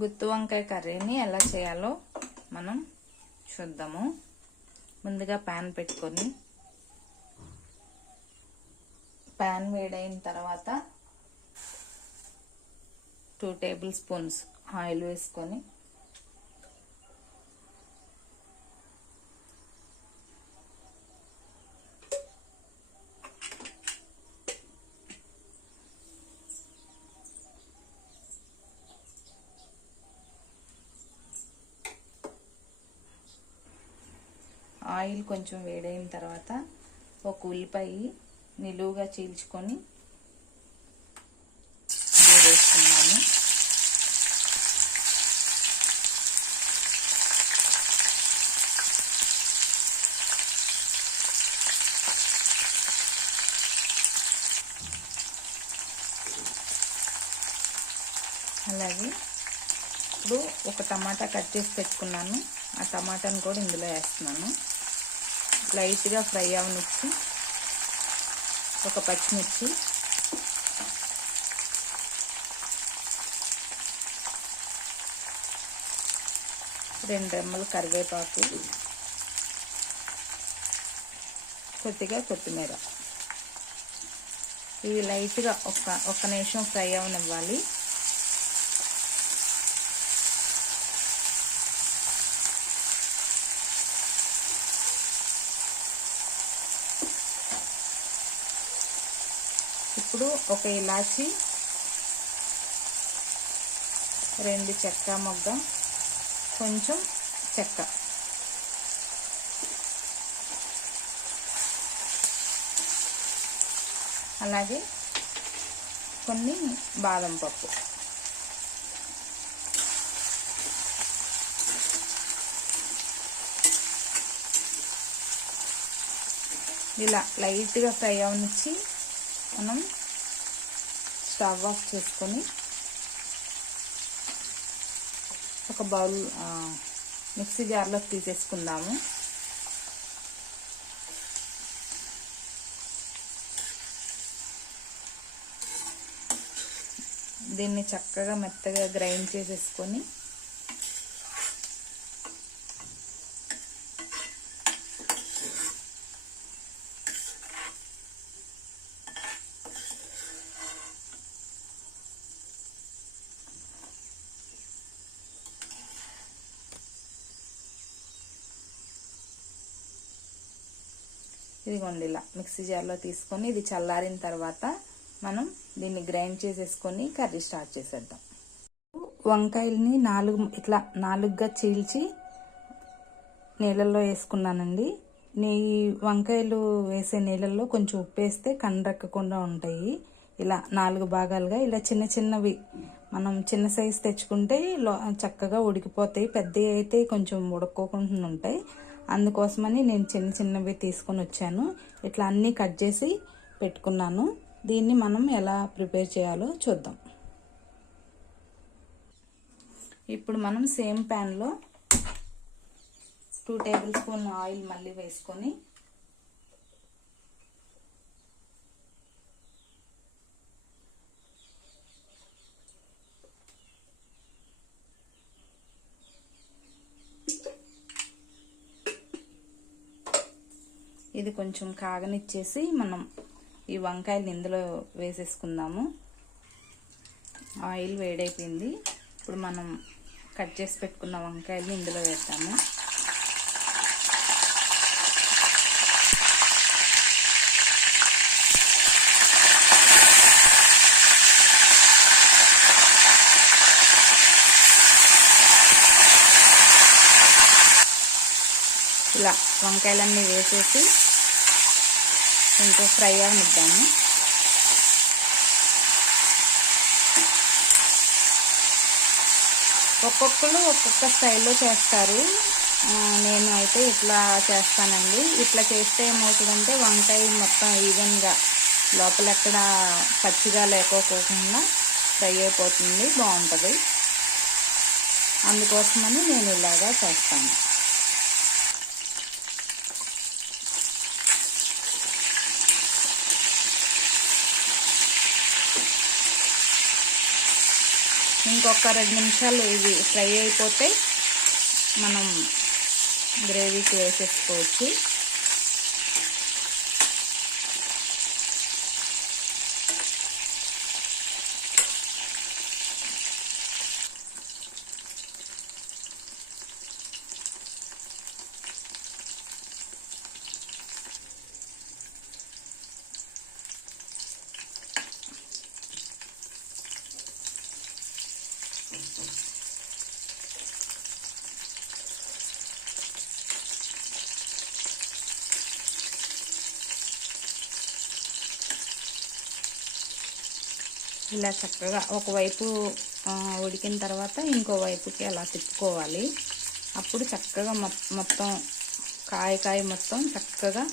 గుత్తి వంకాయ కర్రీని ఎలా చేయాలో మనం చూద్దాము. ముందుగా ప్యాన్ పెట్టుకొని ప్యాన్ వేడైన తర్వాత 2 టేబుల్ స్పూన్స్ ఆయిల్ వేసుకొని ఆయిల్ కొంచెం వేడైన తర్వాత ఒక ఉల్లిపాయ నిలువుగా చీల్చుకొని వేసుకున్నాను. అలాగే ఇప్పుడు ఒక టమాటా కట్ చేసి పెట్టుకున్నాను. ఆ టమాటాను కూడా ఇందులో వేస్తున్నాను. లైట్గా ఫ్రై అవనిచ్చి ఒక పచ్చిమిర్చి, రెండు రెమ్మలు కరివేపాకు, కొద్దిగా కొత్తిమీర ఇవి లైట్గా ఒక నిమిషం ఫ్రై అవనివ్వాలి. ఇప్పుడు ఒక ఇలాచి, 2 చెక్క మొగ్గ, కొంచెం చెక్క, అలాగే కొన్ని బాదం పప్పు, ఇలా లైట్గా ఫ్రై అవనిచ్చి మనం స్టవ్ ఆఫ్ చేసుకొని ఒక బౌల్ మిక్సీ జార్లో తీసేసుకుందాము. దీన్ని చక్కగా మెత్తగా గ్రైండ్ చేసేసుకొని ఇదిగోండి ఇలా మిక్సీ జార్లో తీసుకొని ఇది చల్లారిన తర్వాత మనం దీన్ని గ్రైండ్ చేసేసుకొని కర్రీ స్టార్ట్ చేసేద్దాం. వంకాయల్ని ఇట్లా నాలుగుగా చీల్చి నీళ్ళల్లో వేసుకున్నానండి. ఈ వంకాయలు వేసే నీళ్ళల్లో కొంచెం ఉప్పు వేస్తే కండ్రెక్కకుండా ఉంటాయి. ఇలా 4 భాగాలుగా ఇలా చిన్న చిన్నవి మనం చిన్న సైజు తెచ్చుకుంటే చక్కగా ఉడికిపోతాయి. పెద్దవి అయితే కొంచెం ఉడక్కోకుండా ఉంటాయి. అందుకోసమని నేను చిన్న చిన్నవి తీసుకొని వచ్చాను. ఇట్లా అన్నీ కట్ చేసి పెట్టుకున్నాను. దీన్ని మనం ఎలా ప్రిపేర్ చేయాలో చూద్దాం. ఇప్పుడు మనం సేమ్ ప్యాన్లో 2 టేబుల్ స్పూన్ ఆయిల్ మళ్ళీ వేసుకొని ఇది కొంచెం కాగనిచ్చేసి మనం ఈ వంకాయలు ఇందులో వేసేసుకుందాము. ఆయిల్ వేడైపోయింది. ఇప్పుడు మనం కట్ చేసి పెట్టుకున్న వంకాయలు ఇందులో వేద్దాము. ఇలా వంకాయలన్నీ వేసేసి కొంచెం ఫ్రై అవనిద్దాము. ఒక్కొక్కరు ఒక్కొక్క స్టైల్లో చేస్తారు. నేను అయితే ఇట్లా చేస్తానండి. ఇట్లా చేస్తే ఏమవుతుందంటే వంకాయ మొత్తం ఈవెన్గా లోపల ఎక్కడ పచ్చిగా లేకోకుండా ఫ్రై అయిపోతుంది, బాగుంటుంది. అందుకోసమని నేను ఇలాగా చేస్తాను. ఇంకొక 2 నిమిషాలు ఇవి ఫ్రై అయిపోతే మనం గ్రేవీకి వేసేసుకోవచ్చు. ఇలా చక్కగా ఒకవైపు ఉడికిన తర్వాత ఇంకో వైపుకి అలా తిప్పుకోవాలి. అప్పుడు చక్కగా మొత్తం కాయ మొత్తం చక్కగా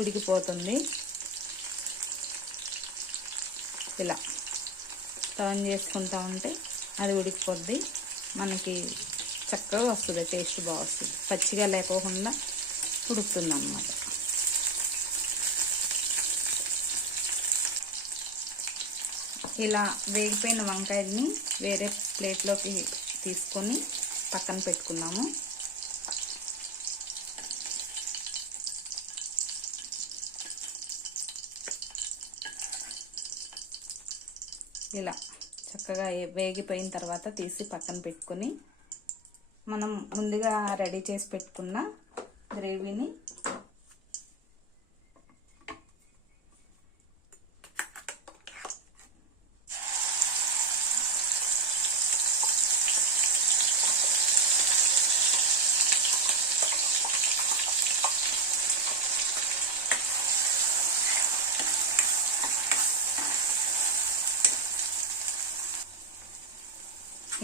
ఉడికిపోతుంది. ఇలా టర్న్ చేసుకుంటూ ఉంటే అది ఉడికిపోద్ది, మనకి చక్కగా వస్తుంది, టేస్ట్ బాగా వస్తుంది, పచ్చిగా లేకోకుండా ఉడుకుతుంది అన్నమాట. ఇలా వేగిపోయిన వంకాయల్ని వేరే ప్లేట్లోకి తీసుకొని పక్కన పెట్టుకున్నాము. ఇలా చక్కగా వేగిపోయిన తర్వాత తీసి పక్కన పెట్టుకొని మనం ముందుగా రెడీ చేసి పెట్టుకున్న గ్రేవీని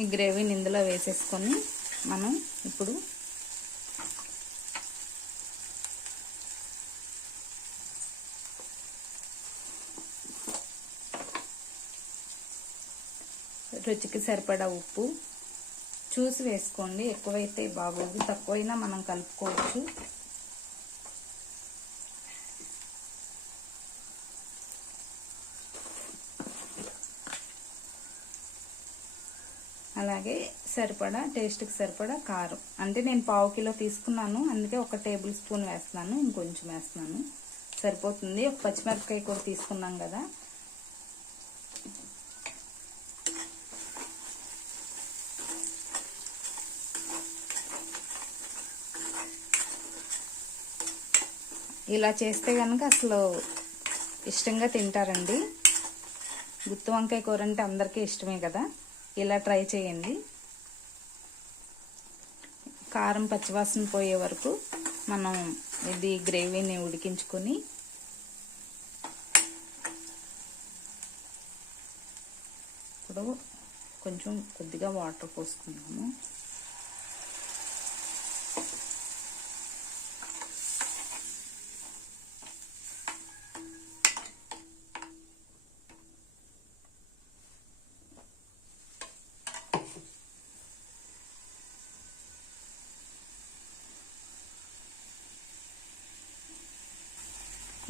ఈ గ్రేవీని ఇందులో వేసేసుకొని మనం ఇప్పుడు రుచికి సరిపడా ఉప్పు చూసి వేసుకోండి, ఎక్కువైతే బాగోదు, తక్కువైనా మనం కలుపుకోవచ్చు. అలాగే సరిపడా టేస్ట్కి సరిపడా కారం, అంటే నేను 1/2 కిలో తీసుకున్నాను, అందుకే 1 టేబుల్ స్పూన్ వేస్తున్నాను, ఇంకొంచెం వేస్తున్నాను, సరిపోతుంది. ఒక పచ్చిమిరపకాయ కూడా తీసుకున్నాం కదా. ఇలా చేస్తే కనుక అసలు ఇష్టంగా తింటారండి. గుత్తి వంకాయ కూర అంటే అందరికీ ఇష్టమే కదా, ఇలా ట్రై చేయండి. కారం పచ్చివాసన పోయే వరకు మనం ఇది గ్రేవీని ఉడికించుకొని ఇప్పుడు కొంచెం కొద్దిగా వాటర్ పోసుకున్నాము.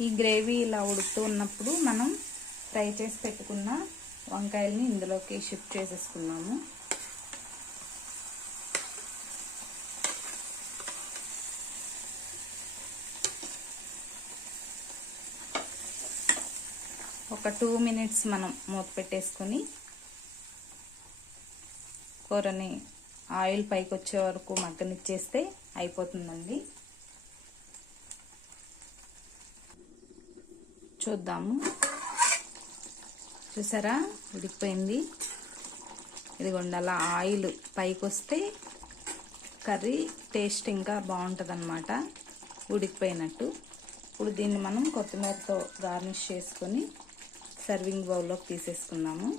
ఈ గ్రేవీ ఇలా ఉడుకుతూ ఉన్నప్పుడు మనం ఫ్రై చేసి పెట్టుకున్న వంకాయల్ని ఇందులోకి షిఫ్ట్ చేసేసుకున్నాము. ఒక 2 మినిట్స్ మనం మూత పెట్టేసుకొని కూరని ఆయిల్ పైకి వచ్చే వరకు మగ్గనిచ్చేస్తే అయిపోతుందండి. చూద్దాము, చూసారా ఉడికిపోయింది. ఇదిగోండి, అలా ఆయిల్ పైకి వస్తే కర్రీ టేస్ట్ ఇంకా బాగుంటుంది అన్నమాట, ఉడికిపోయినట్టు. ఇప్పుడు దీన్ని మనం కొత్తిమీరతో గార్నిష్ చేసుకొని సర్వింగ్ బౌల్లోకి తీసేసుకున్నాము.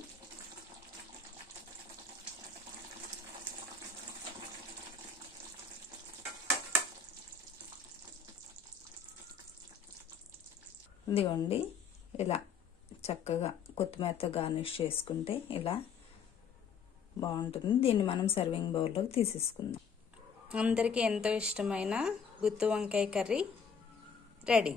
ఇదిగోండి, ఇలా చక్కగా కొత్తిమీరతో గార్నిష్ చేసుకుంటే ఇలా బాగుంటుంది. దీన్ని మనం సర్వింగ్ బౌల్లోకి తీసేసుకుందాం. అందరికీ ఎంతో ఇష్టమైన గుత్తి వంకాయ కర్రీ రెడీ.